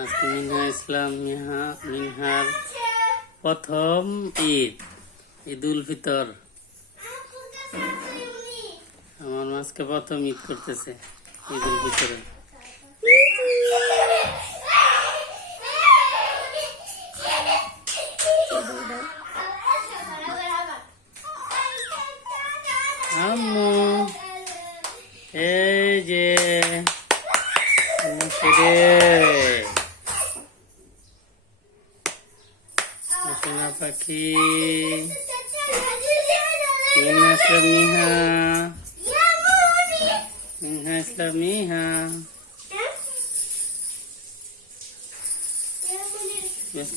আজকে মিনহা ইসলাম মিনহার প্রথম ঈদুল ফিতর। আমার আজকে প্রথম ঈদ করতেছে ঈদুল ফিতরে। আম্মু এই যে সোনা পাখি মিনহা ইসলাম মিহা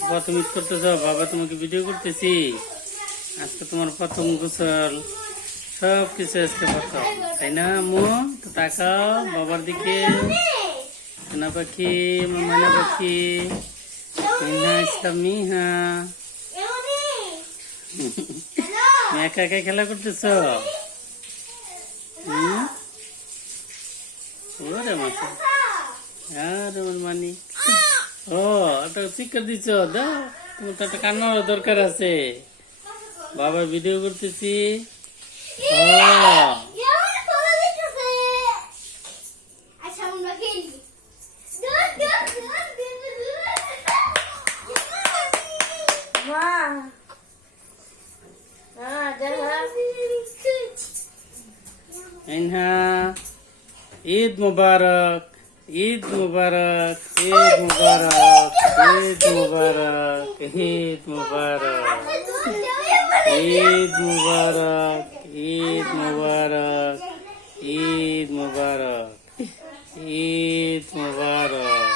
প্রথম ঈদ করতেছ বাবা, তোমাকে ভিডিও করতেছি। আজকে তোমার প্রথম গোসল, সব কিছু আজকে প্রথম, তাই না আম্মু? তো তাকাও বাবার দিকে। সোনা পাখি, ময়না পাখি, মিনহা ইসলাম মিহা। একা একা খেলা করতেছ? ওরে মাথা, আরে ওর মানি। ও একটা চিৎকার দিচ্ছ, দাও, তোমার তো একটা কান্নার দরকার আছে। বাবা ভিডিও করতেছি। মিনহা ঈদ মুবারক, ঈদ মুবারক, ঈদ মুবারক, ঈদ মুবারক, ঈদ মুবারক, ঈদ মুবারক, ঈদ মুবারক, ঈদ মুবারক, ঈদ মুবারক।